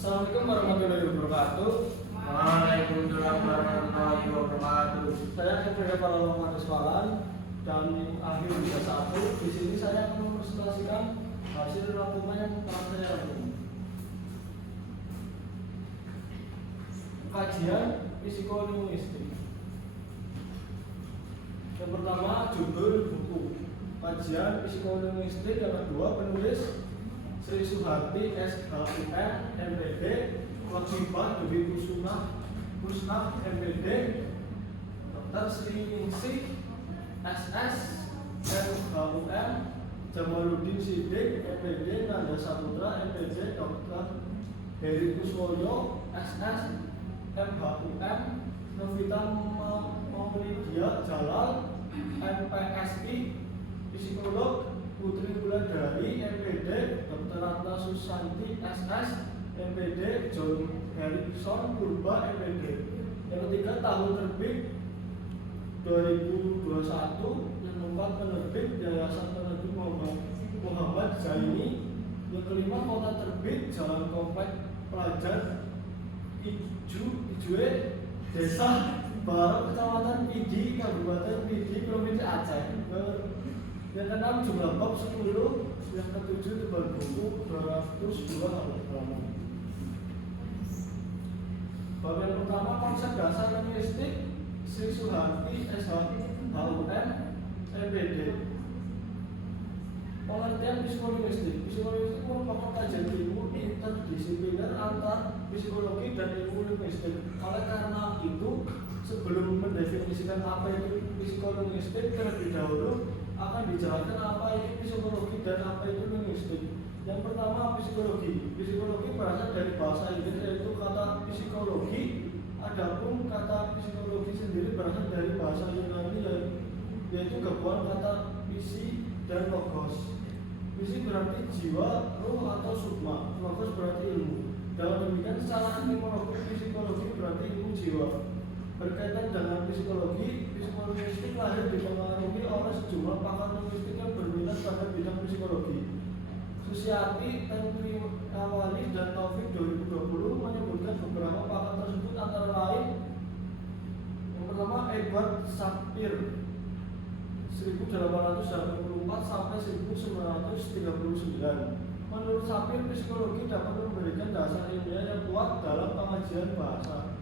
Assalamualaikum warahmatullahi wabarakatuh. Waalaikumsalam warahmatullahi wabarakatuh. Saya Kepada Paloma Deswalan dan akhir Liga 1. Di sini saya akan mempresentasikan hasil rangkuman yang telah saya rangkum. Kajian psikolinguistik. Yang pertama, judul buku Kajian Psikolinguistik. Yang kedua, penulis Sri Suharti SHUM MPD, Wakibah Dewi Kusnah MPD, Dr. Sri Ningsih SS SHUM, Jamaluddin Siddiq MPD, Nanda Saputra MPD, Dr. Heri Kuswoyo SS MHUM, Novita Maulidia Jalal MPSI, Psikolog Putri Wulandari MPD, Dr. Ratna Susanti SS MPD, John Harrison Purba MPD. Yang ketiga, tahun terbit 2021, yang keempat, penerbit Yayasan Penerbit Muhammad Zaini. Yang kelima, kota terbit Jalan Komplek Pelajar Ijue, Desa Baru, Kecamatan Pidi, Kabupaten Pidi, Provinsi Aceh. Yang keenam, jumlah bab 10. Yang ketujuh, tebal buku 202 halaman. Bab yang pertama, konsep dasar linguistik Sri Suharti SHUM MPD. Pengertian psikolinguistik. Psikolinguistik merupakan kajian ilmu interdisipliner antar psikologi dan ilmu linguistik. Oleh karena itu, sebelum mendefinisikan apa itu psikolinguistik, terlebih dahulu akan dijelaskan apa itu psikologi dan apa itu linguistik. Yang pertama, psikologi. Psikologi berasal dari bahasa Inggris, yaitu kata psikologi. Adapun kata psikologi sendiri berasal dari bahasa Yunani, yaitu gabungan kata psi dan logos. Psi berarti jiwa, ruh atau sukma. Logos berarti ilmu. Dalam demikian, secara etimologi psikologi berarti ilmu jiwa. Berkaitan dengan psikologi, psikolinguistik lahir dipengaruhi oleh sejumlah pakar linguistik yang berminat pada bidang psikologi. Susiati, Tentriawali, dan Taufik 2020 menyebutkan beberapa pakar tersebut, antara lain yang pertama, Edward Sapir 1884 sampai 1939. Menurut Sapir, psikologi dapat memberikan dasar ilmiah yang kuat dalam pengajian bahasa.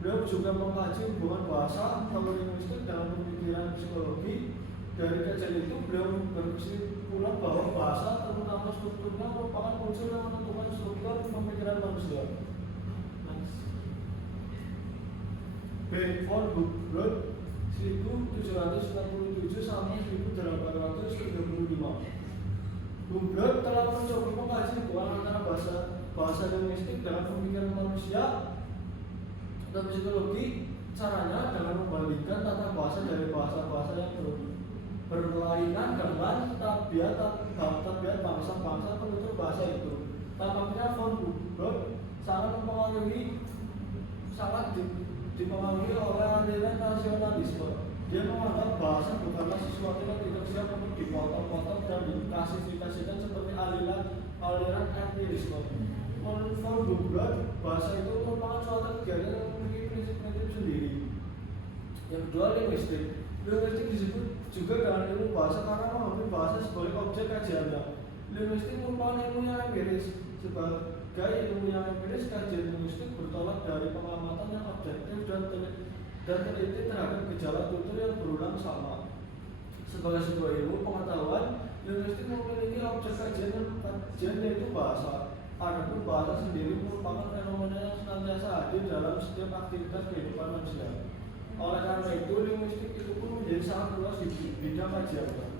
Beliau juga mengkaji hubungan bahasa atau linguistik dalam pemikiran psikologi. Dari kajian itu, beliau berkesimpulan bahwa bahasa, terutama strukturnya, merupakan unsur yang menentukan struktur pemikiran manusia. B. Von Humboldt 1797 sampai 1835. Humboldt telah mencoba mengkaji hubungan antara bahasa linguistik dalam pemikiran manusia dan psikologi. Caranya dengan membandingkan tata bahasa dari bahasa-bahasa yang berlainan dengan tabiat bangsa-bangsa penutur bahasa itu. Tampaknya Von Humboldt sangat dipengaruhi oleh aliran nasionalisme. Dia menganggap bahasa bukanlah sesuatu yang tidak siap untuk dipotong-potong dan diklasifikasikan seperti aliran empirisme. Menurut Von Humboldt, bahasa itu merupakan suatu kegiatan yang memiliki prinsip-prinsip sendiri. Yang kedua, linguistik. Linguistik disebut juga dengan ilmu bahasa karena mengambil bahasa sebagai objek kajiannya. Linguistik merupakan ilmu yang empiris. Sebagai ilmu yang empiris, kajian linguistik bertolak dari pengamatan yang objektif dan teliti terhadap gejala tutur yang berulang sama. Sebagai sebuah ilmu pengetahuan, linguistik memiliki objek kajian yaitu bahasa. Adapun bahasa sendiri merupakan fenomena yang senantiasa hadir dalam setiap aktivitas kehidupan manusia. Oleh karena itu, linguistik itu pun menjadi sangat luas di bidang kajiannya.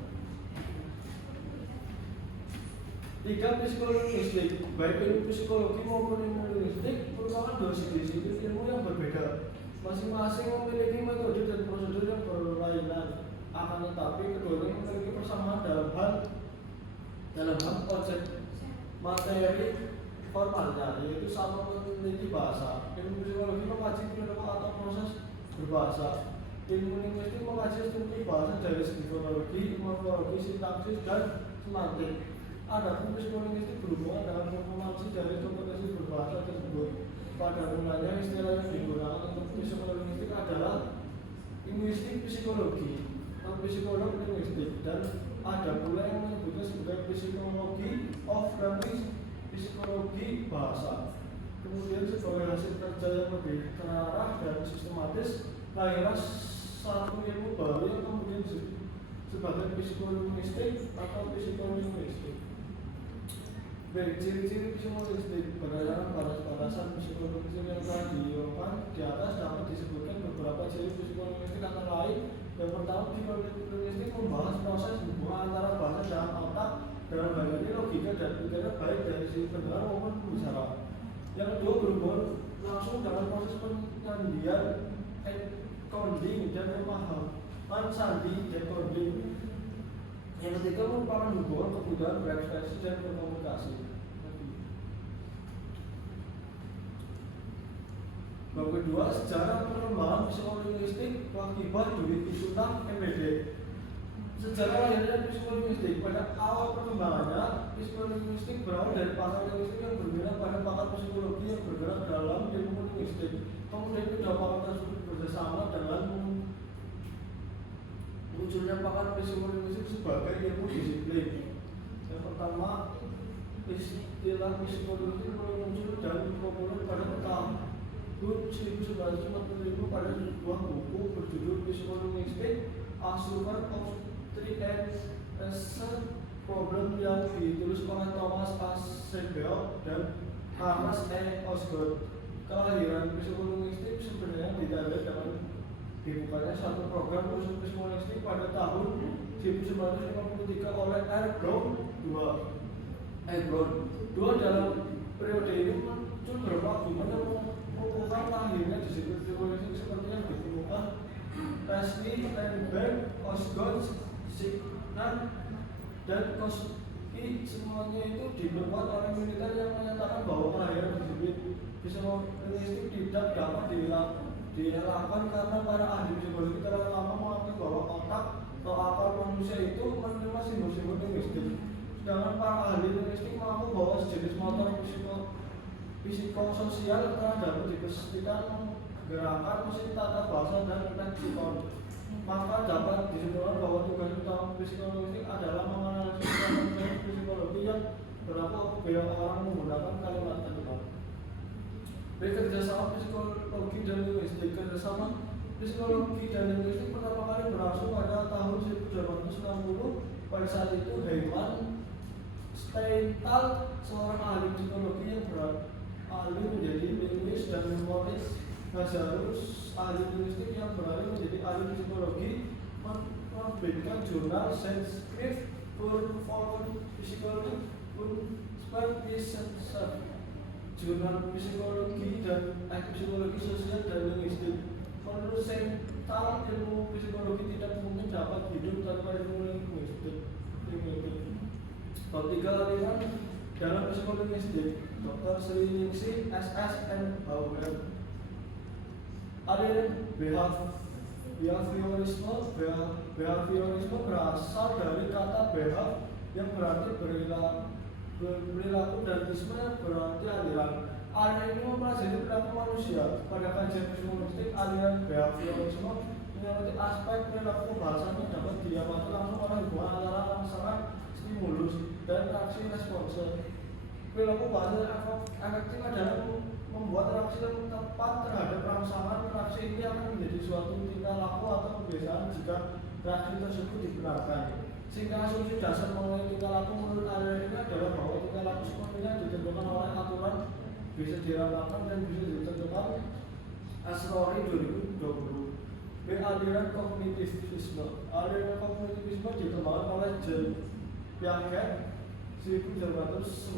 3. Psikolinguistik. Baik ilmu psikologi maupun ilmu linguistik merupakan dua sisi ilmu yang berbeda. Masing-masing memiliki metode dan prosedur yang berlainan. Akan tetapi, keduanya memiliki persamaan dalam hal objek materi formalnya, yaitu sama meneliti bahasa. Ilmu psikologi mengkaji fenomena atau proses berbahasa. Ilmu linguistik mengkaji struktur bahasa dari segi fonologi, morfologi, sintaksis, dan semantik. Adapun psikolinguistik berhubungan dengan informasi dari kompetensi berbahasa tersebut. Pada mulanya istilah yang digunakan untuk psikologi adalah linguistik psikologi atau psikolog linguistik, dan ada pula yang menyebutnya sebagai psikologi of language, psikologi bahasa. Kemudian sebagai hasil kerja yang lebih terarah dan sistematis, lahirlah satu ilmu baru yang kemudian sebagai psikolinguistik atau psikolinguistik. Baik, ciri-ciri psikolinguistik berdasarkan batas-batasan psikolinguistik yang telah diuraikan di atas dapat disebutkan beberapa ciri psikolinguistik antara lain. Yang pertama, psikolinguistik membahas proses hubungan antara bahasa dan otak. Dalam hal ini logika dan pikiran baik dari sisi pendengar maupun pembicara. Yang kedua, berhubungan langsung dengan proses penyandian, encoding dan pemahaman sandi, decoding. Yang ketiga, merupakan hubungan kebutuhan berekspresi dan berkomunikasi. Bab kedua, sejarah perkembangan psikolinguistik Wakibah Dwi Isuta MPD. Sejarah lahirnya psikolinguistik. Pada awal perkembangannya, psikolinguistik berawal dari pakar linguistik yang bergerak pada pakar psikologi yang bergerak dalam ilmu linguistik. Kemudian kedua pakar tersebut bersama dengan munculnya pakar psikolinguistik sebagai ilmu disiplin. Yang pertama, istilah psikologi mulai muncul dan populer pada tahun 1945 pada sebuah buku berjudul Psikolinguistik, A Survey of Three and Research Problem yang ditulis oleh Thomas A. Sebeok dan Thomas E. Osgood. Kelahiran psikolinguistik sebenarnya ditandai dengan dibukanya satu program khusus psikolinguistik pada tahun 1953 oleh R. Brown II. Dalam periode ini muncul beberapa argumen yang mengukuhkan lahirnya disiplin psikolinguistik seperti yang ditemukan Presley, Steinberg, Osgood, Signan, dan Koski. Semuanya itu dibuat oleh militer yang menyatakan bahwa kelahiran disiplin psikolinguistik tidak dapat dielakkan karena para ahli psikologi terlalu lama mengakui bahwa otak atau akal manusia itu menerima simbol-simbol linguistik. Sedangkan para ahli linguistik mengaku bahwa sejenis motor psikososial telah dapat dipastikan menggerakkan mesin tata bahasa dan leksikon. Maka dapat disimpulkan bahwa tugas utama psikolinguistik adalah menganalisis konsep psikologi yang berlaku apabila orang menggunakan kalimat-kalimat. Kerjasama psikologi dan linguistik. Kerjasama psikologi dan linguistik pertama kali berlangsung pada tahun 1860. Pada saat itu Heimann Steinthal, seorang ahli psikologi yang beralih menjadi linguis, dan Maurice Lazarus, ahli linguistik yang beralih menjadi ahli psikologi, menerbitkan jurnal Zeitschrift für Psychologie und Sprachwissenschaft, jurnal psikologi dan psikologi sosial dan linguistik. Menurut Steinthal, ilmu psikologi tidak mungkin dapat hidup tanpa ilmu linguistik. Bab 3, aliran dalam psikolinguistik. Dr. Sri Ningsih SSN Bauer. Aliran behaviorisme berasal dari kata behave yang berarti perilaku, dan isme yang berarti aliran. Aliran ini mempelajari perilaku manusia. Pada kajian psikolinguistik, aliran behaviorisme menyoroti aspek perilaku bahasa yang dapat diamati langsung oleh hubungan antara rangsangan stimulus dan reaksi respons. Perilaku bahasa efektif adalah membuat reaksi yang tepat terhadap rangsangan. Reaksi ini akan menjadi suatu tingkah laku atau kebiasaan jika reaksi tersebut dibenarkan. Sehingga asumsi dasar mengenai tingkah laku menurut aliran ini adalah bahwa tingkah laku sepenuhnya ditentukan oleh aturan, bisa diramalkan dan bisa ditentukan. Asrori 2020. B. Aliran kognitivisme. Aliran kognitivisme dikembangkan oleh John Piaget 1896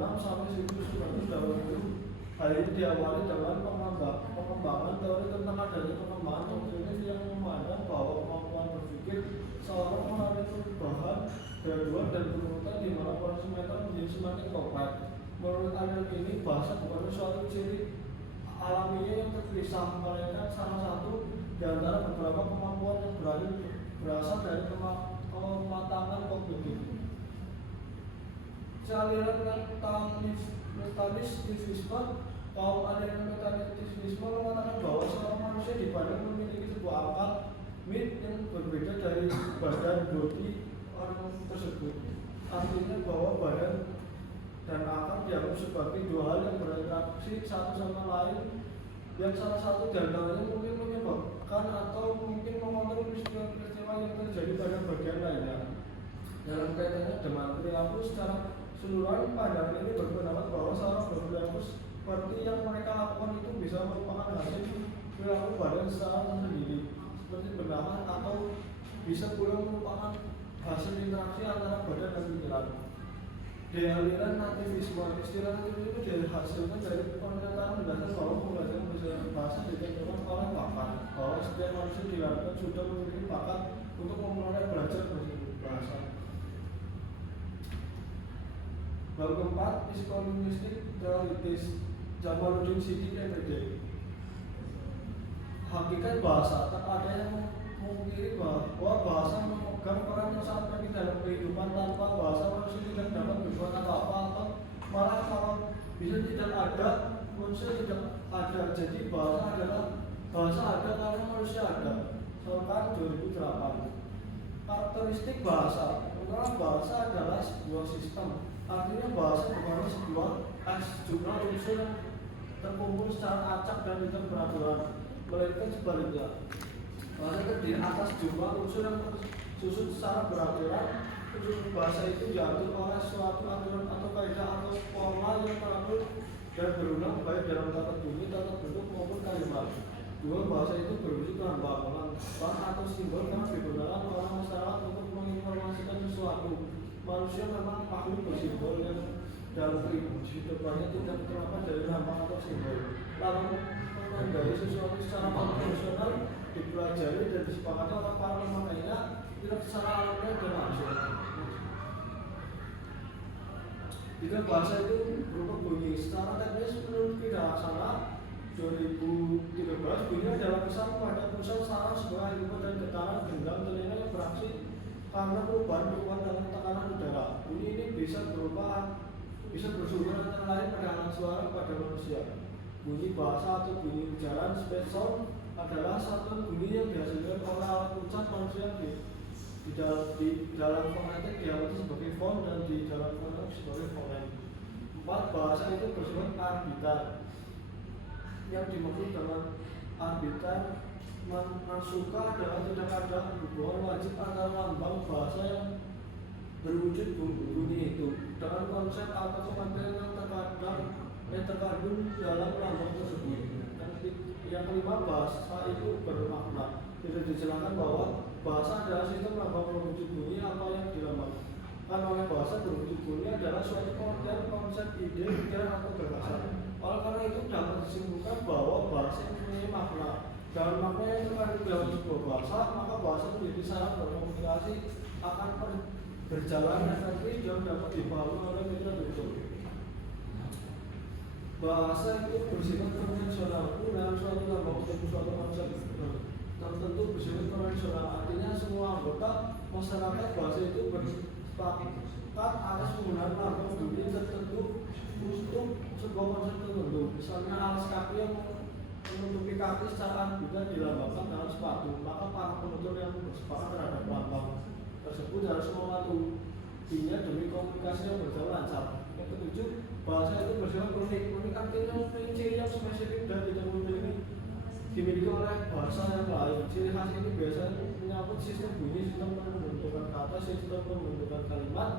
sampai 1920. Hal ini diawali dengan pengembangan teori tentang adanya pengembangan kognitif yang memandang bahwa kemampuan berpikir seorang mengalami perubahan gradual dan berurutan di mana proses mental menjadi semakin kompleks. Menurut aliran ini, bahasa bukan suatu ciri alamiah yang terpisah, melainkan salah satu di antara beberapa kemampuan yang berasal dari kematangan kognitif. Aliran Metodistisme, kaum aliran metodistisme mengatakan bahwa seorang manusia dipandang memiliki sebuah akal mit yang berbeda dari badan bodi orang tersebut. Artinya bahwa badan dan akal dianggap sebagai dua hal yang berinteraksi satu sama lain, yang salah satu di antaranya mungkin menyebabkan atau mungkin mengontrol peristiwa-peristiwa yang terjadi pada bagian lainnya. Dalam kaitannya dengan perilaku secara keseluruhan, pandangan ini berpendapat bahwa seorang berperilaku seperti yang mereka lakukan itu bisa merupakan hasil perilaku badan secara tersendiri, seperti bernafas, atau bisa pula merupakan hasil interaksi antara badan dan pikiran. Di aliran nativisme, istilah nativisme dihasilkan dari pernyataan mendasar bahwa pembelajaran bahasa ditentukan oleh bakat, bahwa setiap manusia dilakukan sudah memiliki bakat untuk memulai belajar bahasa. Bab keempat, psikolinguistik teoritis, Jamaluddin Siddiq MPD. Hakikat bahasa, tak ada yang memungkiri bahwa bahasa memegang peran yang sangat penting dalam kehidupan. Tanpa bahasa manusia tidak dapat berbuat apa-apa, atau malah kalau bisa tidak ada, manusia tidak ada. Jadi bahasa ada karena manusia ada. Soalkan 2008. Karakteristik bahasa, karena bahasa adalah sebuah sistem. Artinya bahasa bukanlah sebuah jumlah unsur yang terkumpul secara acak dan tidak beraturan, melainkan sebaliknya. Bahasa terdiri atas jumlah unsur yang tersusun secara beraturan. Unsur bahasa itu diatur oleh suatu aturan atau kaidah atau pola yang teratur dan berulang baik dalam kata bunyi, tata bentuk maupun kalimat. Dua, bahasa itu berwujud lambang atau simbol karena digunakan oleh masyarakat untuk menginformasikan sesuatu. Manusia memang makhluk bersimbol yang dalam kehidupannya tidak terlepas dari lambang atau simbol. Lalu menandai sesuatu secara konvensional dipelajari dan disepakati oleh para pemakainya tidak secara alamiah dan langsung. Jika bahasa itu berupa bunyi, secara teknis menurut Widaksana 2013, bunyi adalah pesan pada pusat saraf sebuah kehidupan dan getaran genggam telinga yang beraksi karena perubahan dalam tekanan udara. Bunyi ini bisa bersumber antara lain pada alat suara pada manusia. Bunyi bahasa atau bunyi ujaran speech sound adalah satu bunyi yang dihasilkan oleh alat ucap manusia di dalam fonetik diartikan sebagai font dan di dalam fonetik sebagai fonem. 4. Bahasa itu bersifat arbiter. Yang dimaksud dengan arbiter Masuka adalah tidak ada hubungan wajib antara lambang bahasa yang berwujud bunyi itu dengan konsep atau kematian yang terkandung dalam lambang tersebut. Yang kelima, bahasa itu bermakna. Tidak dijelaskan bahwa bahasa adalah sistem lambang berwujud bunyi apa yang dilambangkan oleh bahasa berwujud bunyi adalah suatu pengertian konsep, ide, pikiran atau gagasan. Oleh karena itu dapat disimpulkan bahwa bahasa mempunyai makna. Dalam makna yang terkandung dalam sebuah bahasa, maka bahasa menjadi syarat berkomunikasi akan berjalan efektif dan dapat dipahami oleh mitra tutur. Bahasa itu bersifat konvensional dalam suatu lambang atau suatu konsep tertentu bersifat konvensional. Artinya semua anggota masyarakat bahasa itu bersepakat atas penggunaan lambang bunyi tertentu untuk sebuah konsep tertentu. Misalnya alas kaki yang menutupi kaki secara arbiter dilambangkan dalam sepatu, maka para penutur yang bersepakat terhadap lambang tersebut harus mematuhinya demi komunikasi yang berjalan lancar. Yang ketujuh, bahasa itu bersifat unik. Unik artinya mempunyai ciri yang spesifik dan tidak dimiliki oleh bahasa yang lain. Ciri khas ini biasanya menyangkut sistem bunyi, sistem pembentukan kata, sistem pembentukan kalimat,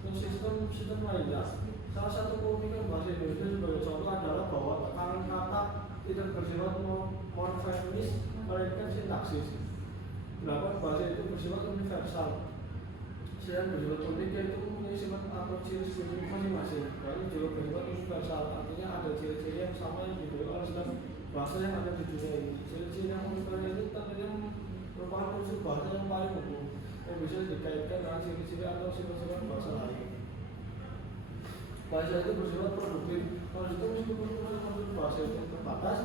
dan sistem lainnya. Salah satu keunikan bahasa Indonesia sebagai contoh adalah bahwa tekanan kata tidak bersifat morfemis, melainkan sintaksis. 8. Bahasa itu bersifat universal. Selain bersifat unik, yaitu mempunyai sifat atau ciri spesifik masing-masing. Bahkan juga bersifat universal, artinya ada ciri-ciri yang sama yang dimiliki oleh setiap bahasa yang ada di dunia ini. Ciri-ciri yang universal itu tentunya merupakan unsur bahasa yang paling umum yang bisa dikaitkan dengan ciri-ciri atau sifat-sifat bahasa lain. Bahasa itu bersifat produktif. Kalau itu meskipun bahasa itu terbatas,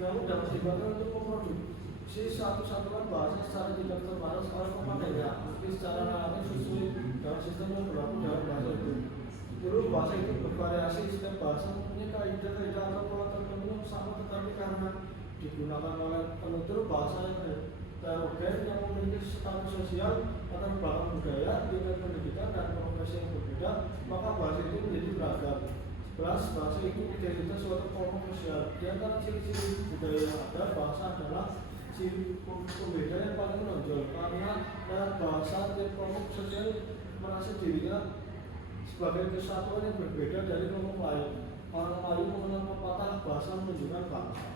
namun dapat digunakan untuk memproduksi satu satuan bahasa secara tidak terbatas oleh pemakainya, mungkin secara relatif sesuai dengan sistem yang berlaku dalam bahasa itu. Dulu bahasa itu bervariasi, setiap bahasa mempunyai kaidah-kaidah atau pola tertentu yang sama, tetapi karena digunakan oleh penutur bahasa yang heterogen yang memiliki status sosial, latar belakang budaya, tingkat pendidikan dan profesi yang berbeda, maka bahasa itu menjadi beragam. 11. Bahasa itu identitas suatu kelompok sosial. Di antara ciri-ciri budaya yang ada, bahasa adalah ciri pembeda yang paling menonjol karena lewat bahasa tiap kelompok sosial merasa dirinya sebagai kesatuan yang berbeda dari kelompok lain. Orang Melayu mengenal pepatah bahasa menunjukkan bangsa.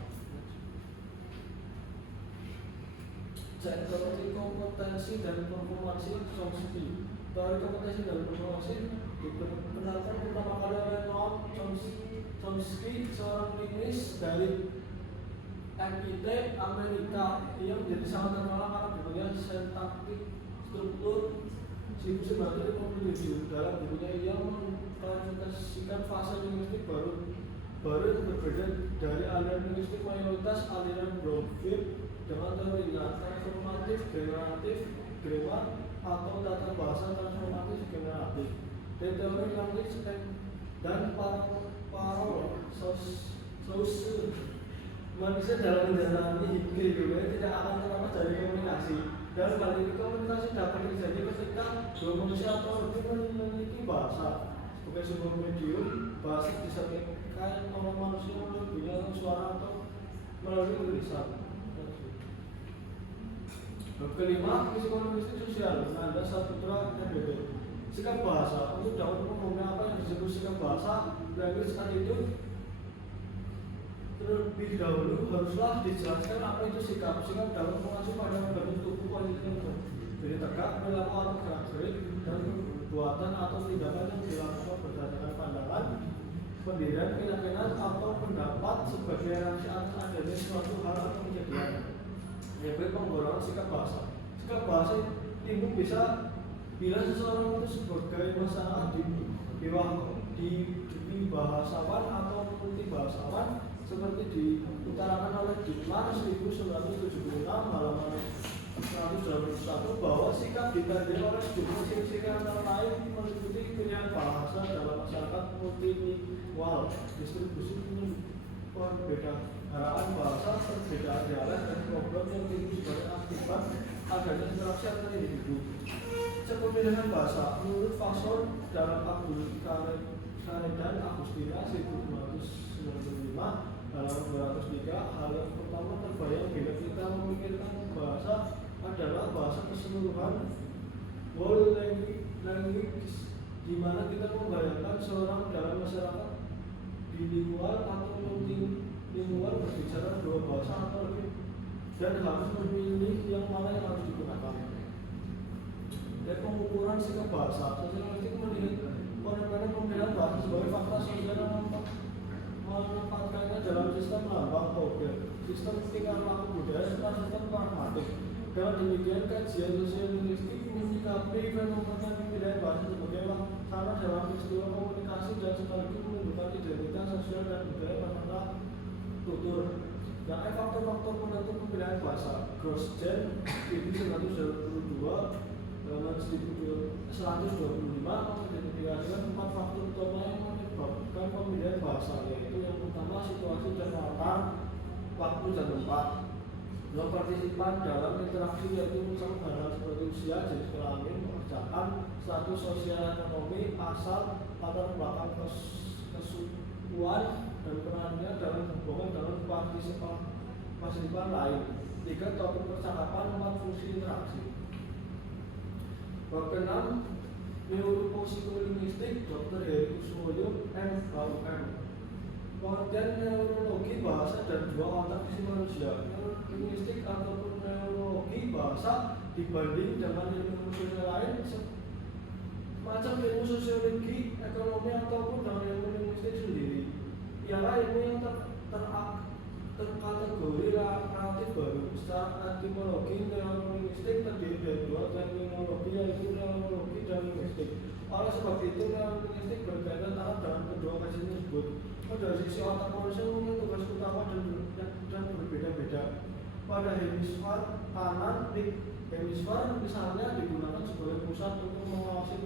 Teori kompetensi dan performansi Chomsky. Teori kompetensi dan performansi diperkenalkan pertama kali oleh Noam Chomsky, seorang linguis dari MIT Amerika. Ia menjadi sangat terkenal karena bukunya Syntactic Structure 1957. Dalam bukunya ia mengklasifikasikan fase linguistik baru yang berbeda dari aliran linguistik mayoritas, aliran Brownfield dengan teorinya transformatif generatif grammar atau tata bahasa transformatif generatif dan teori language dan sosial. Manusia dalam menjalani hidupnya tidak akan terlepas dari komunikasi. Dalam hal ini komunikasi dapat terjadi ketika dua manusia atau lebih memiliki bahasa sebagai sebuah medium. Bahasa disampaikan oleh manusia melalui bunyi atau suara atau melalui tulisan. Kelima, psikolinguistik sosial. Ada satu metode sikap bahasa. Untuk dapat umumnya apa yang disebut sikap bahasa, language attitude, terlebih dahulu haruslah dijelaskan apa itu sikap. Sikap dalam mengacu pada bentuk tubuh positif jadi tegak, perilaku atau gerak-gerik dan perbuatan atau tindakan yang dilakukan berdasarkan pandangan, pendirian, keyakinan atau pendapat sebagai reaksi atas adanya suatu hal atau kejadian. Yaitu penggolongan sikap bahasa. Sikap bahasa timbul bisa bila seseorang itu sebagai masyarakat di bahasawan atau multi bahasawan seperti diutarakan oleh Dickman 1976 halaman 121 bahwa sikap ditandai oleh sejumlah sisi antara lain meliputi pilihan bahasa dalam masyarakat multilingual, distribusi perbedaan bahasa, perbedaan dialek dan problem yang timbul sebagai akibat adanya interaksi antar individu. Pemilihan bahasa menurut Fason dalam Abdul Karim dan Agustina 1295 halaman 203, hal yang pertama terbayang bila kita memikirkan bahasa adalah bahasa keseluruhan whole language, di mana kita membayangkan seorang dalam masyarakat bilingual atau multilingual berbicara dua bahasa atau lebih dan harus memilih yang mana yang harus digunakan. Dan pengukuran sikap bahasa, sosialistik melihat fenomena pemilihan bahasa sebagai fakta sosial yang menempatkannya dalam sistem lambang kode, sistem tingkah laku budaya, serta sistem pragmatik. Dengan demikian, kajian sosialistik menyikapi fenomena pemilihan bahasa sebagai laksana dalam peristiwa komunikasi dan sekaligus menunjukkan identitas sosial dan budaya peserta tutur. Nah, faktor-faktor penentu pemilihan bahasa. Grosjean, ini 1922 halaman 125 mengidentifikasikan 4 faktor utama yang menyebabkan pemilihan bahasa, yaitu yang pertama situasi dan latar, waktu dan tempat. Dua partisipan dalam interaksi yaitu misalnya hal seperti usia, jenis kelamin, pekerjaan, status sosial ekonomi, asal, latar belakang kesukuan dan perannya dalam hubungan dengan partisipan lain. 3. Topik percakapan, 4. Fungsi interaksi. Bab 6 Neuropsikolinguistik Dr. Heri Kuswoyo MHUM. Pengertian neurologi bahasa dan dua otak sisi manusia. Neurolinguistik ataupun neurologi bahasa dibanding dengan ilmu sosial lain semacam ilmu sosiologi, ekonomi ataupun dengan ilmu linguistik sendiri. Ialah ilmu yang terkategori relatif baru. Secara etimologi, neurolinguistik terdiri dari dua terminologi, yaitu neurologi dan linguistik. Oleh sebab itu, neurolinguistik berkaitan erat dengan kedua kajian tersebut. Dari sisi otak manusia mempunyai tugas utama dan berbeda-beda. Pada hemisfer kanan, hemisfer misalnya digunakan sebagai pusat untuk mengawasi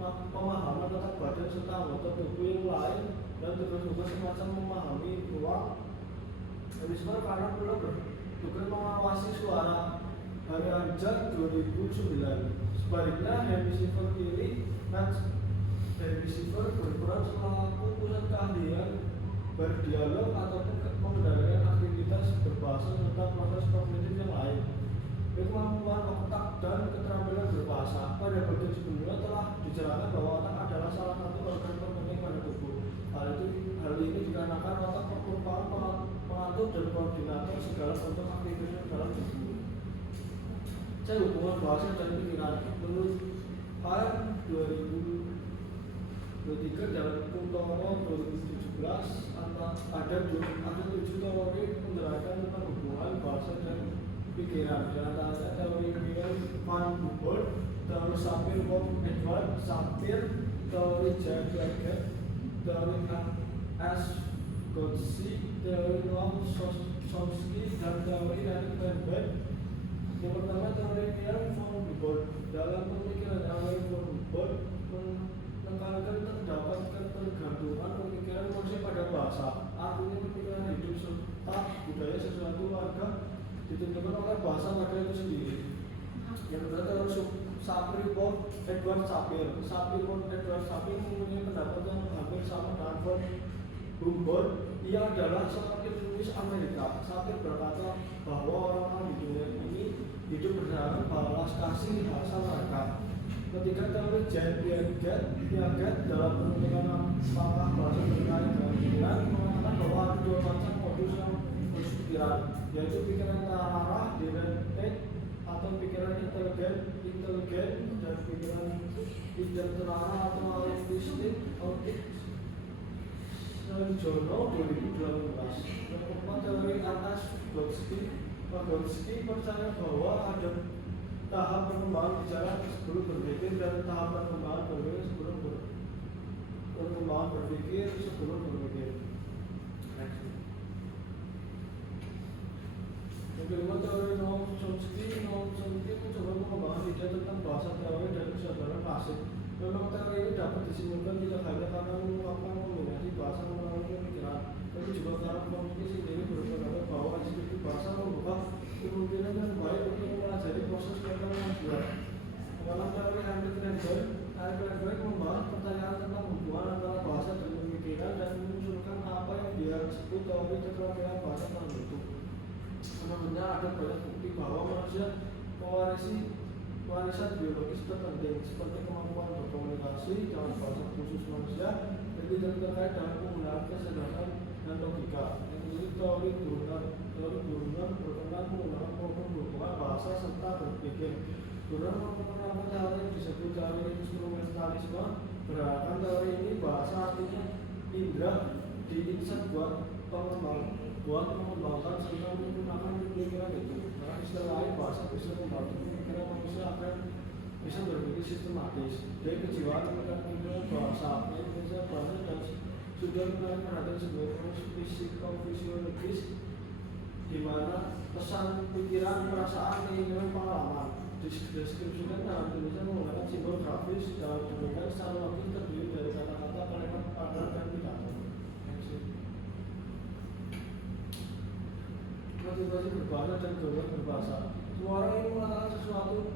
pemahaman tentang badan serta anggota tubuh yang lain dan tugas-tugas semacam memahami ruang hemisfer karena perlu bertugas mengawasi suara hari Anjak 2009. Sebaliknya hemisfer kiri dan hemisfer berperan selaku pusat keahlian berdialog ataupun mengendalikan aktivitas berbahasa serta proses kognitif yang lain. Kemampuan otak dan keterampilan berbahasa. Pada bagian sebelumnya telah dijelaskan bahwa otak adalah salah satu organ terpenting pada tubuh. Hal ini dikarenakan otak merupakan pengatur dan koordinator segala bentuk aktivitas dalam tubuh. Saya hubungan bahasa dan pikiran menurut PAN 2023 dalam Kuntoro 2017 ada 7 teori menerangkan tentang hubungan bahasa dan pikiran. Di antaranya teori pikiran Van Humboldt, teori Sapir von Edward Sapir, teori J. Piaget, teori S. Ghosh, teori Noam Chomsky, dan teori Eric Feigenbaum. Yang pertama teori pikiran Van Humboldt. Dalam pemikiran teori Van Humboldt menekankan terdapat ketergantungan pemikiran manusia pada bahasa. Artinya pemikiran hidup serta budaya sesuatu warga ditentukan oleh bahasa mereka itu sendiri. Yang kedua teori Sapir von Edward Sapir. Sapir von Edward Sapir mempunyai pendapat yang hampir sama dengan Van Humboldt. Ia adalah seorang ilmuwan Amerika. Sapir berkata bahwa orang-orang di dunia ini hidup berdasarkan balas kasih bahasa mereka. Ketiga teori J. Piaget dalam penelitian apakah bahasa terkait dengan pikiran mengatakan bahwa ada 2 macam modus yang berpikiran, yaitu pikiran terarah (dialectic) atau pikiran inteligen dan pikiran tidak terarah atau autistik. Jono 2018. Yang keempat teori atas Vygotsky percaya bahwa ada tahap perkembangan bicara sebelum berpikir dan tahap perkembangan berpikir sebelum berpikir. Yang kelima teori Noam Chomsky mencoba mengembangkan ide tentang bahasa teori dan kesadaran klasik. Memang teori ini dapat disimpulkan tidak hanya karena mengungkapkan kombinasi bahasa melalui pemikiran, tapi juga karena Chomsky sendiri berpendapat bahwa institusi bahasa membuka kemungkinan yang baik untuk mempelajari proses kemajuan. Dalam teori Eric Feigenbaum membahas pertanyaan tentang hubungan antara bahasa dan pemikiran dan menunjukkan apa yang dia sebut teori keterampilan bahasa terbentuk. Menurutnya ada banyak bukti bahwa manusia mewarisi warisan biologis terpenting seperti kemampuan berkomunikasi dalam bahasa khusus manusia dan tidak terkait dengan penggunaan kesadaran dan logika. Yang ini teori Brunner berkenan menggunakan program hubungan bahasa serta berpikir. Brunner memperkenalkan teori yang disebut teori instrumentalisme. Berdasarkan teori ini bahasa artinya indera diinset buat mengembangkan serta menggunakan pemikiran itu. Karena istilah lain bahasa bisa membantu pemikiran manusia agar bisa berpikir sistematis. Dari kejiwaan pemikiran bahasa Indonesia bahasa dan sudah menarik perhatian sebagai proses psikofisiologis di mana pesan pikiran, perasaan, keinginan, pengalaman deskripsikan dalam tulisan menggunakan simbol grafis dalam demikian secara logis terdiri dari kata-kata, kalimat, paragraf, dan pidato. Motivasi berbahasa dan gaya berbahasa. Semua orang ini mengatakan sesuatu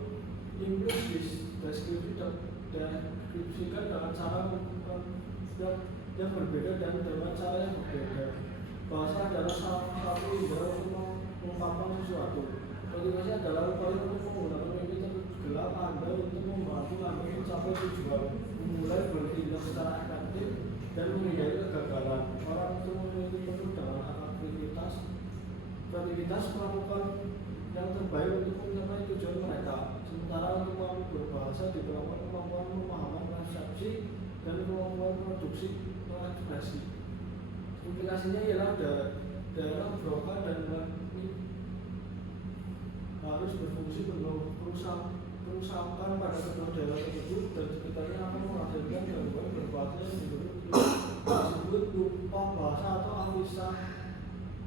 implisit, deskripsikan dengan cara yang berbeda dan dengan cara yang berbeda. Bahasa adalah salah satu indera untuk mengungkapkan sesuatu. Motivasi adalah upaya untuk menggunakan mimpi tergelap Anda untuk membantu Anda mencapai tujuan, memulai bertindak secara efektif dan menghindari kegagalan. Orang itu memiliki penuh dengan kreativitas melakukan yang terbaik untuk mencapai tujuan mereka. Sementara untuk mampu berbahasa diperlukan kemampuan pemahaman persepsi dan kemampuan produksi ekspresi. Implikasinya ialah daerah broca dan harus berfungsi perusahaan pada kedua daerah tersebut dan sekitarnya akan menghasilkan gangguan berbahasa yang disebut lupa bahasa atau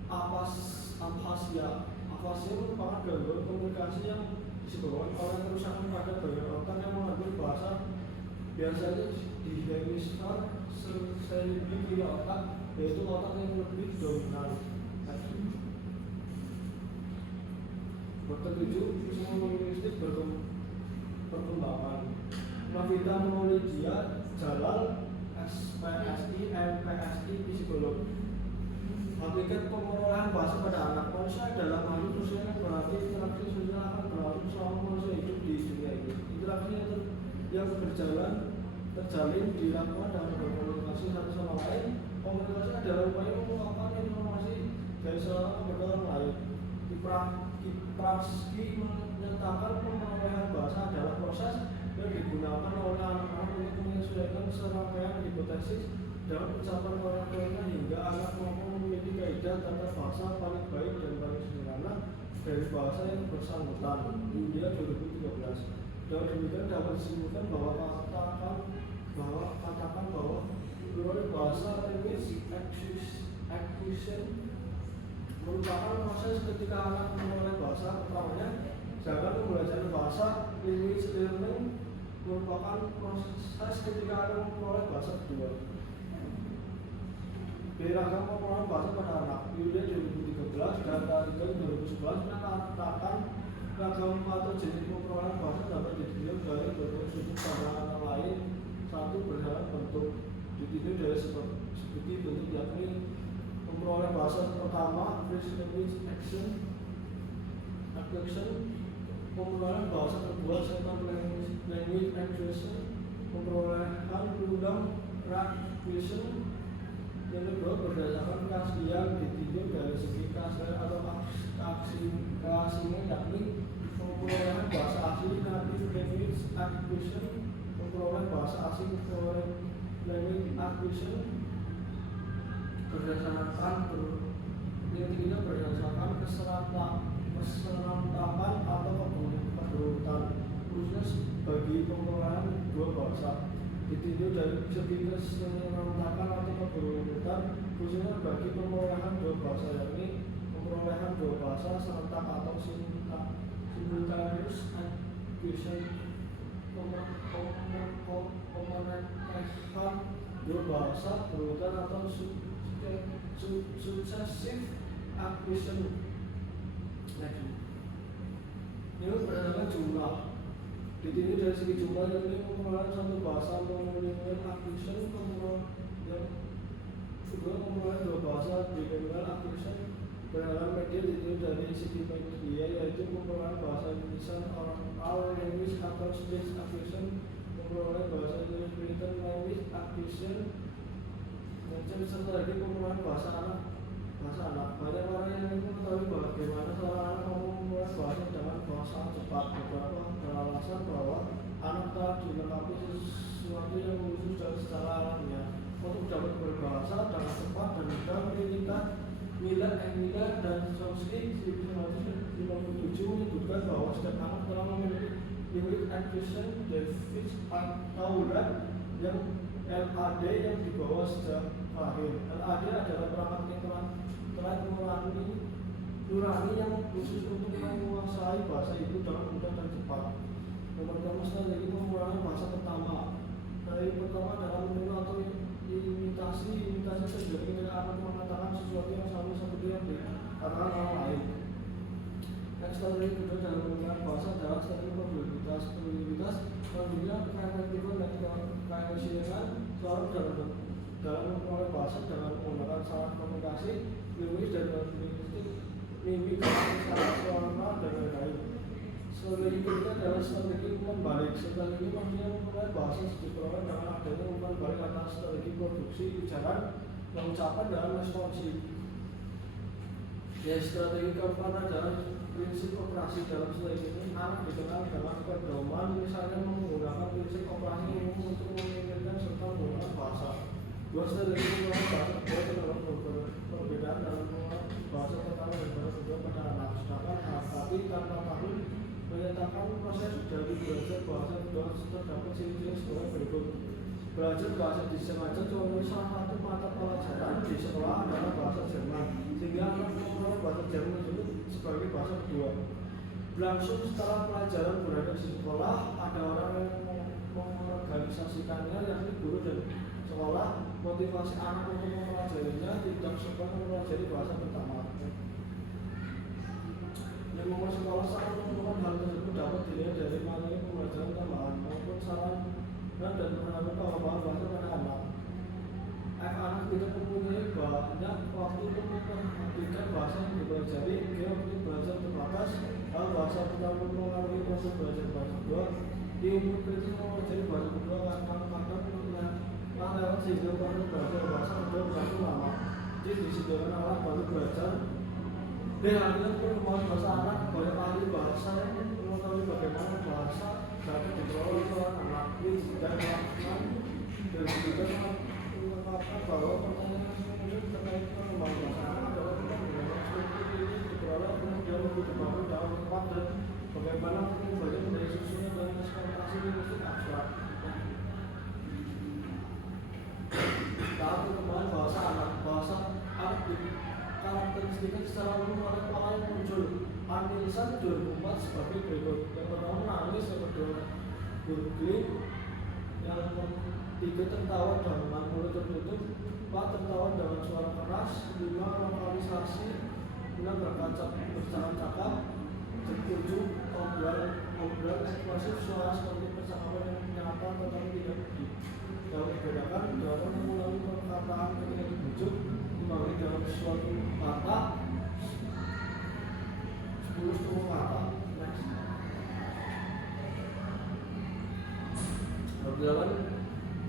afasia. Afasia merupakan gangguan komunikasi yang disebabkan oleh kerusakan pada bagian otak yang mengambil bahasa biasanya di hemisfer serbik kiri otak, yaitu otak yang lebih dominan. Ketujuh, psikolinguistik perkembangan. Novita Maulidia Jalal, SPSI, MPSI, psikolog. Hakikat pengelolaan bahasa pada anak. Manusia adalah makhluk sosial yang berarti interaksi sosial akan berlangsung selama manusia hidup di dunia ini. Interaksi yang terjalin dilakukan dengan berkomunikasi satu sama lain. Komunikasi adalah upaya mengungkapkan informasi dari seorang kepada orang lain. Kiprasky menyatakan pengelolaan bahasa adalah proses yang digunakan oleh anak-anak untuk menyesuaikan serangkaian hipotesis dalam ucapan orang tuanya hingga anak mampu memiliki kaidah tata bahasa paling baik dan paling sederhana dari bahasa yang bersangkutan. India 2013. Dengan demikian dapat disimpulkan bahwa katakan bahwa melalui bahasa language acquisition merupakan proses ketika anak memulai bahasa pertamanya. Sedangkan pembelajaran bahasa language learning merupakan proses ketika anak memulai bahasa kedua. Beragam pengelolaan bahasa pada anak. Yulia 2013 dan Tarigan 2011 menyatakan ragam atau jenis pengelolaan bahasa dapat ditinjau dari berbagai sudut pandang lain. Satu, berdasarkan bentuk, ditinjau dari seperti bentuk yakni memperoleh bahasa pertama, phrase language action, memperoleh bahasa kedua, second language acquisition, memperolehan ulang reaction. Yang kedua berdasarkan keaslian ditinjau dari segi keaslian atau keaslian yakni memperoleh bahasa asli native language acquisition, memperoleh bahasa asing language acquisition berdasarkan yang ketiga berdasarkan keserentakan atau keberurutan khususnya bagi pemerolehan dua bahasa ditinjau dari segi keserentakan atau keberurutan khususnya bagi pemerolehan dua bahasa yakni pemerolehan dua bahasa serentak atau simultaneous acquisition pemerolehan dua bahasa berurutan atau successive acquisition. Ini berdasarkan jumlah. Ditinjau dari segi jumlah yakni pemerolehan satu bahasa monolingual acquisition, yang kedua pemerolehan dua bahasa bilingual acquisition. Berdasarkan media ditinjau dari segi media yaitu pemerolehan bahasa Indonesia oral language atau speech acquisition, pemerolehan bahasa Indonesia written language acquisition. Serta lagi pemerolehan bahasa anak. Banyak orang yang ingin mengetahui bagaimana seorang anak mampu memulai bahasa dengan bahasa cepat. Beberapa beralasan bahwa anak telah dilengkapi sesuatu yang khusus dan secara alamiah untuk dapat berbahasa dengan cepat dan mudah. Mila dan Chomsky 1957 menyebutkan bahwa setiap anak telah memiliki language acquisition deficit atau lag yang LAD yang dibawa sejak lahir. LAD adalah perangkat internet nurani yang khusus untuk menguasai bahasa itu dengan mudah dan cepat. Yang pertama strategi pengulangan bahasa pertama. Strategi pertama adalah meniru atau imitasi terjadi ketika anak mengatakan sesuatu yang sama seperti yang dikatakan orang lain. Strategi kedua dalam menggunakan bahasa adalah strategi probabilitas. Tentunya keefektifan dan keefisiensi seorang dalam memperoleh bahasa dengan menggunakan saraf komunikasi, linguis dan linguistik, mimik, suara dan lain-lain. Strategi ketiga adalah strategi umpan balik. Strategi ini maksudnya memperoleh bahasa diperoleh dengan adanya umpan balik atas strategi produksi ucapan, pengucapan dan responsif. Strategi keempat adalah prinsip operasi. Dalam strategi ini anak dikenal dengan pedoman, misalnya menggunakan prinsip operasi umum untuk memikirkan serta menggunakan bahasa. Dua strategi menggunakan bahasa kedua terdapat perbedaan dalam menggunakan bahasa pertama dan bahasa kedua pada anak. Sedangkan hati tanpa tahu menyatakan proses dari belajar bahasa kedua terdapat ciri-ciri sebagai berikut. Belajar bahasa disengaja contoh salah satu mata pelajaran di sekolah adalah bahasa Jerman, sehingga anak memulai bahasa Jerman itu sebagai bahasa kedua. Langsung setelah pelajaran berada di sekolah, ada orang yang mengorganisasikannya, yakni guru dan sekolah. Motivasi anak untuk mempelajarinya tidak supaya mempelajari bahasa pertama. Lingkungan sekolah sangat menentukan hal tersebut dapat dilihat dari materi pembelajaran tambahan maupun saran dan menambah pengembangan bahasa pada anak. Anak tidak mempunyai banyak waktu untuk memperhatikan bahasa yang dipelajari. Dia waktu belajar terbatas. Hal bahasa pertama mempengaruhi proses belajar bahasa kedua. Di umur kritis mempelajari bahasa kedua kadang-kadang lewat sehingga proses belajar bahasa kedua berlaku lama. Jadi disediakan alat baru belajar. Artinya perkembangan bahasa anak, banyak ahli bahasa yang mengetahui bagaimana bahasa dapat dikelola oleh anak. Ini tidak melakukan dan juga mengungkapkan bahwa pertanyaan yang terkait perkembangan bahasa anak adalah tentang bagaimana struktur ini dikelola, kemudian dibangun dalam tempat dan bagaimana pengubahnya menjadi susunan dan ekspektasi linguistik abstrak. Tahap perkembangan bahasa anak karakteristiknya secara umum oleh pola yang muncul. Analisan 2004 sebagai berikut. Yang pertama menangis, yang kedua gurgling, yang ketiga tertawa dengan mulut tertutup, 4 tertawa dengan suara keras, 5 lokalisasi, 6 bercakap, 7 obrolan ekspresif, suara seperti percakapan yang nyata tetapi tidak dapat dibedakan, 8 mengulangi perkataan ketika dibujuk, membagi dalam suatu kata, 10 setengah kata. Next. Obrolan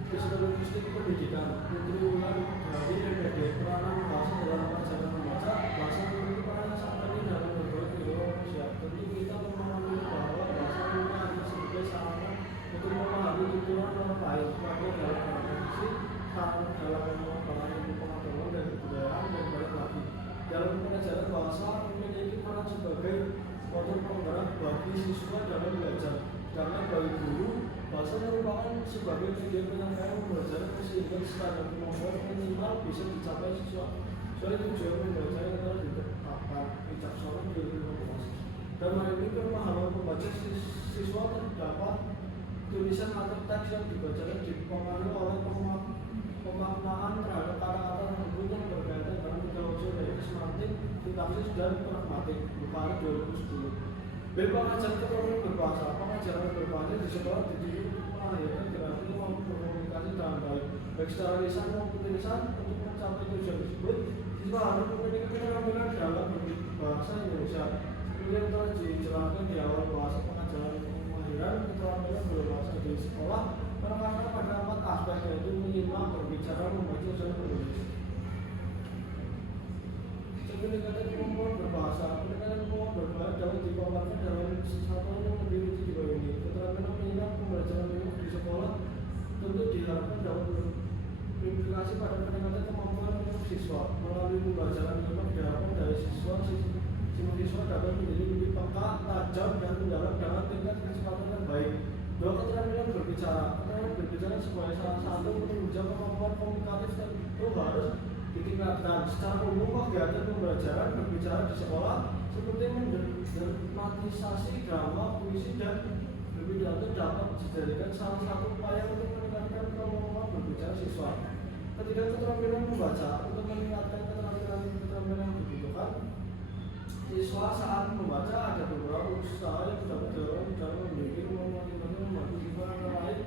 psikologistik pendidikan. Putri Wulan dari DPD peranan bahasa dalam pelajaran membaca. Bahasa memiliki peran yang sangat penting dalam berbagai kehidupan manusia. Tentu kita memahami bahwa bahasa hanya sebagai sarana untuk memahami tujuan orang lain, baik dalam komunikasi, dalam pengembangan ilmu pengetahuan dan kebudayaan dan banyak lagi. Dalam pengajaran bahasa memiliki peran sebagai motor penggerak bagi siswa dalam belajar. Karena bagi guru, bahasa merupakan sebagai media penyampaian pembelajaran sehingga standar kemampuan minimal bisa dicapai siswa. Soalnya tujuan membaca yang telah ditetapkan bijaksana di 2015. Dan hal ini pemahaman pembaca siswa terdapat tulisan atau teks yang dibacakan dipengaruhi oleh pemaknaan terhadap kata-kata tersebut yang berkaitan dengan unsur yaitu semantik, sintaksis, dan pragmatik. Bukan 2010. Pengajaran keterampilan berbahasa. Pengajaran berbahasa di sekolah dididik melahirkan generasi mampu berkomunikasi dengan baik, baik secara lisan maupun tulisan. Untuk mencapai tujuan tersebut, siswa harus memiliki keterampilan dalam berbahasa Indonesia. Kemudian telah dijelaskan di awal bahasa pengajaran kemahiran keterampilan berbahasa di sekolah menekankan pada 4 aspek yaitu menyimak, berbicara, membaca, dan menulis. Peningkatan kemampuan berbahasa. Peningkatan kemampuan berbahasa dapat dipaparkan dalam satu yang lebih rinci di bawah ini. Keterampilan menyimak pembelajaran di sekolah tentu diharapkan dapat berimplikasi pada peningkatan kemampuan untuk siswa. Melalui pembelajaran menyimak diharapkan dari siswa dapat menjadi lebih peka, tajam, dan mendalam dengan tingkat kecepatan yang baik. 2. Keterampilan berbicara. Keterampilan berbicara sebagai salah satu penunjang kemampuan komunikatif tentu harus ditingkatkan. Secara umum kegiatan pembelajaran berbicara di sekolah seperti mendramatisasi drama, puisi, dan berpidato dapat dijadikan salah satu upaya untuk meningkatkan kemampuan berbicara siswa. Ketiga, keterampilan membaca. Untuk meningkatkan keterampilan yang dibutuhkan siswa saat membaca ada beberapa usaha yang dapat dilakukan dalam memiliki motivasi membantu siswa antara lain.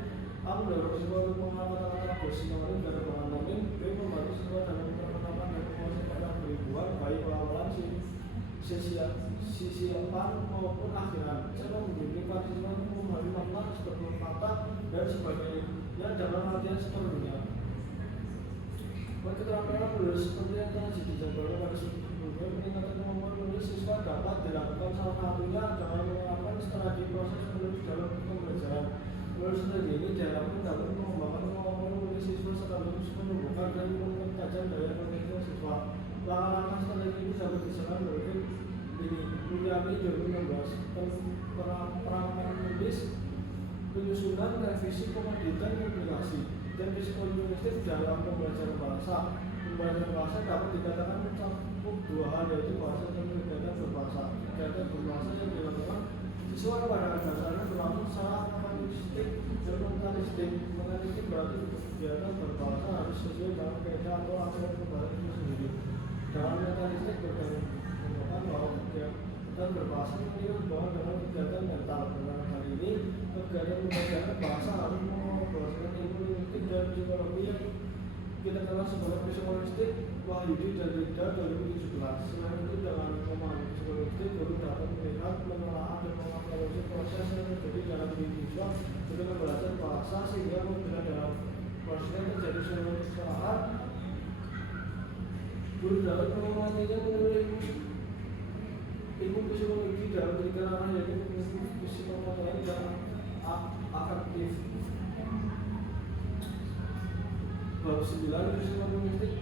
A. Mendorong siswa untuk mengenal kata-kata bersinkronis dan berpengalaman. B. Membantu siswa dalam penerapan dan penguasaan kata beribuan baik pelawalan sisiapan maupun akhiran. C. Membimbing siswa untuk memahami makna sebelum kata dan sebagainya dalam latihan sepenuhnya. Keterampilan menulis seperti yang telah dijabarkan pada sebelumnya. Peningkatan kemampuan menulis siswa dapat dilakukan salah satunya dengan menggunakan strategi proses menulis dalam pembelajaran. Menulis strategi ini diharapkan dapat mengembangkan kemampuan menulis siswa sekaligus menumbuhkan dan mempertajam daya kognisi siswa. Langkah-langkah strategi ini dapat diserahkan berikut ini. Mulai 2016 perangan menulis, penyusunan, revisi, pengeditan, kompilasi, dan psikolinguistik dalam pembelajaran bahasa. Pembelajaran bahasa dapat dikatakan mencakup 2 hal yaitu bahasa dan kegiatan berbahasa. Kegiatan berbahasa yang dilakukan siswa pada dasarnya berlangsung secara psikologis dan mentalistik berarti kegiatan berbahasa harus sesuai dengan kaidah atau aturan berbahasa itu sendiri. Dalam mentalistik berkaitan bahwa kegiatan berbahasa menunjukkan bahwa dalam kegiatan mental dalam hal ini kegiatan belajar bahasa harus membahaskan ilmu linguistik dan psikologi yang kita kenal sebagai psikologistik Wahyudi dan Rida 2017. Selain itu dengan memahami psikologistik guru dapat melihat, menelaah dan menganalisis proses yang terjadi dalam diri siswa ketika belajar bahasa sehingga bila dalam prosesnya terjadi sebuah kesalahan guru dapat mengamatinya melalui ilmu psikologi dalam tiga ranah yaitu psikologi dan afektif. Bab 9 psikologistik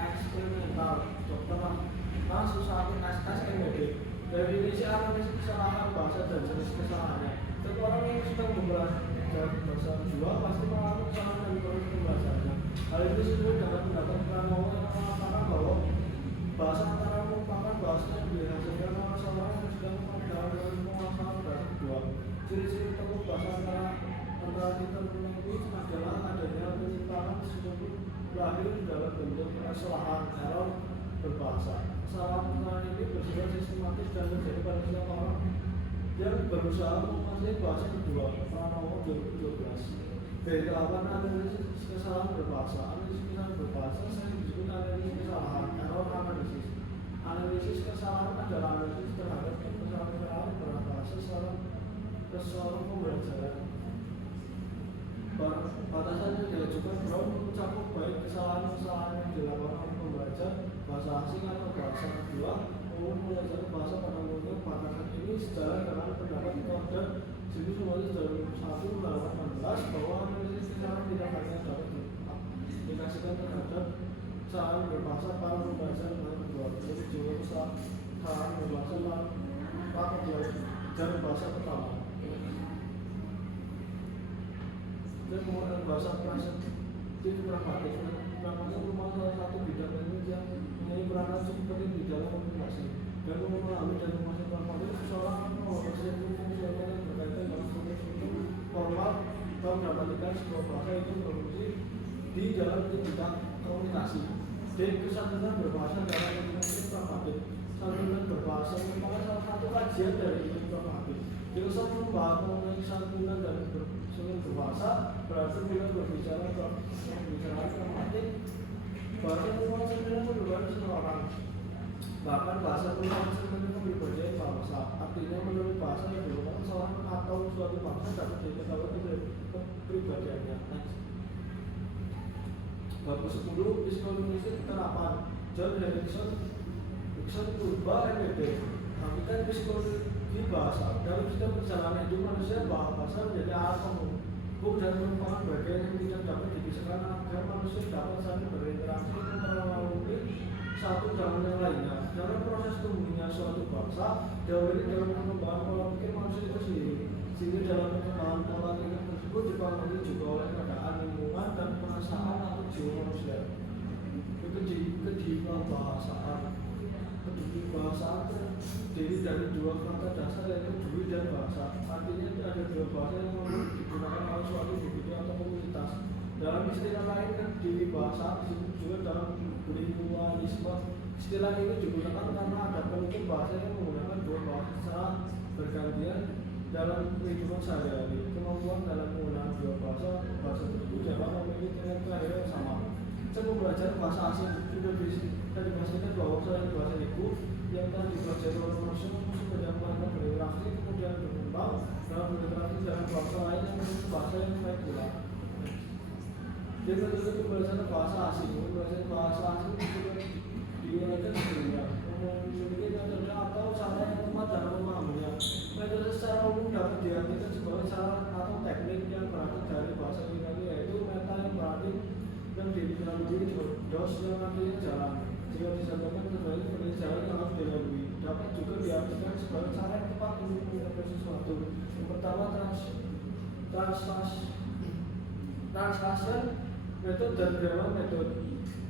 eksperimental. Dokter Mas Susati SMD. Definisi analisis kesalahan bahasa dan jenis kesalahannya. Setiap orang yang sedang belajar bahasa dua pasti mengalami kesalahan dari proses pembelajarannya. Hal ini sesuai dengan pendapat Pranowo yang mengatakan bahwa bahasa antara merupakan bahasa yang dihasilkan oleh seorang yang sedang dalam penguasaan bahasa kedua. Ciri-ciri utama bahasa antara interlinguis adalah adanya penyimpangan tersebut lahir dalam bentuk kesalahan error berbahasa. Kesalahan ini bersifat sistematis dan terjadi pada setiap orang yang berusaha menguasai bahasa kedua. Pranowo 2012. Beberapa analisis kesalahan berbahasa. Analisis kesalahan berbahasa sering disebut analisis kesalahan error analisis. Analisis kesalahan adalah analisis terhadap kesalahan berbahasa secara keseluruhan pembelajaran. Batasan yang diajukan Brown mencakup baik kesalahan-kesalahan yang dilakukan oleh pembelajar bahasa asing atau bahasa kedua maupun pembelajar bahasa pada umumnya. Batasan ini sejalan dengan pendapat Kode 1921/18 bahwa analisis kesalahan tidak hanya dapat diaplikasikan terhadap kesalahan berbahasa para pembelajar dengan kedua, tetapi juga kesalahan berbahasa para pembelajar bahasa pertama. Dan kemudian bahasa prasetif pragmatik merupakan salah satu bidang ilmu yang mempunyai peranan cukup penting di dalam komunikasi dan memahami dan menguasai pragmatik. Seseorang menguasai fungsi-fungsi yang berkaitan dengan struktur formal atau mendapatkan sebuah bahasa itu berfungsi di dalam bidang komunikasi. Dan kesantunan berbahasa dalam komunikasi pragmatik. Santunan berbahasa merupakan salah satu kajian dari ilmu pragmatik. Jika membahas mengenai santunan dan berbahasa berarti bila berbicara pragmatik bahasa merupakan sebenarnya merupakan seseorang. Bahkan bahasa merupakan sebenarnya kepribadian bangsa. Artinya menurut bahasa yang merupakan seorang atau suatu bangsa dapat diketahui kepribadiannya. Bab ke-10 psikologi terapan. John Henderson Purba MD. Hakikat psikologi bahasa. Dalam setiap perjalanan hidup manusia bahasa menjadi alat umum dan merupakan bagian yang tidak dapat dipisahkan agar manusia dapat saling berinteraksi untuk melalui satu dengan yang lainnya. Dalam proses tumbuhnya suatu bangsa, diawali dalam pengembangan pola pikir manusia itu sendiri. Sehingga dalam pengembangan pola pikir tersebut dipengaruhi juga oleh keadaan lingkungan dan perasaan atau jiwa manusia. Kedibahasaan terdiri dari dua kata dasar yaitu dui dan bahasa. Artinya ada dua bahasa yang digunakan oleh suatu individu atau komunitas. Dalam istilah lain kedibahasaan disebut juga dalam bilingualisme. Istilah ini digunakan karena ada pemilik bahasa yang menggunakan dua bahasa secara bergantian dalam kehidupan sehari-hari. Kemampuan dalam menggunakan dua bahasa tersebut dapat memiliki tingkat kelahiran yang sama. Saya belajar bahasa asing sudah dipastikan bahwa selain bahasa ibu yang telah dipelajari oleh manusia menyampaikan berinteraksi kemudian berkembang dalam berinteraksi dengan bahasa lain yang menjadi bahasa yang baik pula. Jadi untuk belajar bahasa asing, belajar bahasa asing juga diuraikan sebelumnya. Memiliki metode atau cara yang tepat dalam memahaminya. Metode secara umum dapat diartikan sebagai cara atau teknik yang berasal dari bahasa Yunani yaitu meta yang berarti yang dilalui dos yang artinya jalan. Jika disampaikan sebagai jalan yang harus dilalui, dapat juga diartikan sebagai cara yang tepat untuk mencapai sesuatu. Yang pertama translation, metode dan grammar metode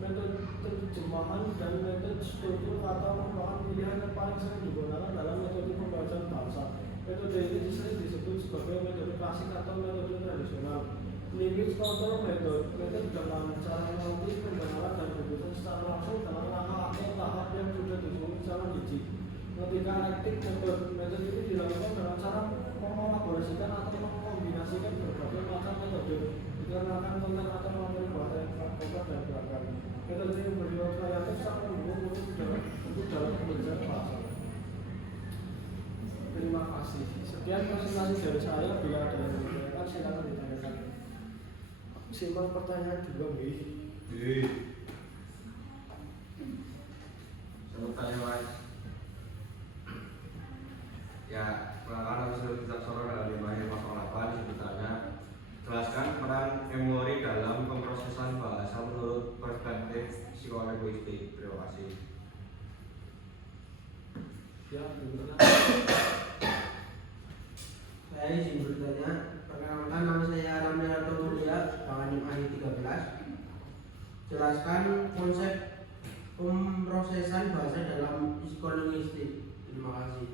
terjemahan dan metode struktur kata merupakan pilihan yang paling sering digunakan dalam metode pembelajaran bahasa. Metode ini sering disebut sebagai metode klasik atau metode tradisional. Limit control method dalam cara mengerti pembenaran dan keputusan secara langsung dalam langkah atau tahap yang sudah disusun secara digit. Ketika active method ini dilakukan dengan cara mengolaborasikan atau mengkombinasikan berbagai macam metode dikarenakan konten atau materi bahasa yang kompleks dan beragam. Metode ini bersifat kreatif sangat mendukung untuk dalam pembelajaran bahasa. Terima kasih. Sekian presentasi dari saya. Bila ada yang ditanyakan, silakan ditanyakan. Simak pertanyaan juga, Bi. Selamat tanya, Mas. Ya, pelanggaran sudah kita sorot dalam 508 sebutannya. Jelaskan peran memori dalam pemrosesan bahasa menurut perspektif psikolinguistik. Terima kasih. Ya, gimana? Saya izin bertanya. Perkenalkan, nama saya Ramlianto Mulia, Panganim AHI 13. Jelaskan konsep pemrosesan bahasa dalam psikolinguistik. Terima kasih.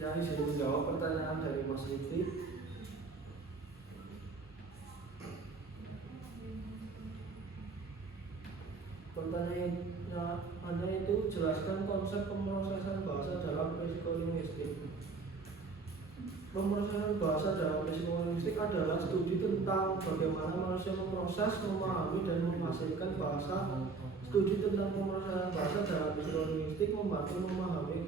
Yang izin menjawab pertanyaan dari Mas Lutfi. Pertanyaannya hanya itu, jelaskan konsep pemrosesan bahasa dalam psikolinguistik. Pemrosesan bahasa dalam psikolinguistik adalah studi tentang bagaimana manusia memproses, memahami, dan menghasilkan bahasa. Studi tentang pemrosesan bahasa dalam psikolinguistik membantu memahami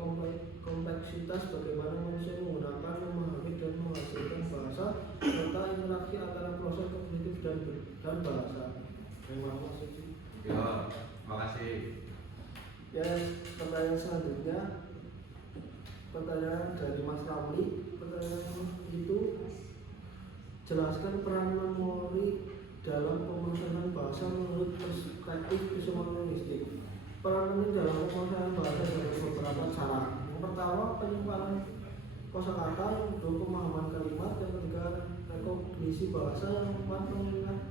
kompleksitas bagaimana manusia menggunakan, memahami, dan menghasilkan bahasa serta interaksi antara proses kognitif dan bahasa. Terima kasih. Ya, makasih. Ya, pertanyaan selanjutnya, pertanyaan dari Mas Ramli. Pertanyaan itu, jelaskan peran memori dalam pemrosesan bahasa menurut perspektif psikolinguistik. Peran ini dalam pemrosesan bahasa dari beberapa cara. Yang pertama, penyimpanan kosakata, yang kedua pemahaman kalimat, yang ketiga rekognisi bahasa, yang keempat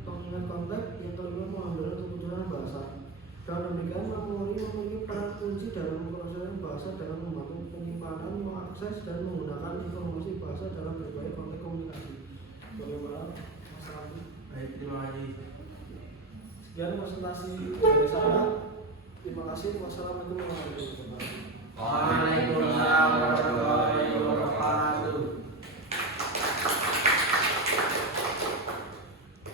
pengingat konteks, yang kelima pengambilan keputusan bahasa. Dengan demikian, memori memiliki peran kunci dalam pemrosesan bahasa dengan membantu penyimpanan, mengakses, dan menggunakan informasi bahasa dalam berbagai konteks komunikasi. Bagaimana Mas Ramli? Baik, terima kasih. Sekian presentasi dari saya. Terima kasih. Wassalamualaikum warahmatullahi wabarakatuh.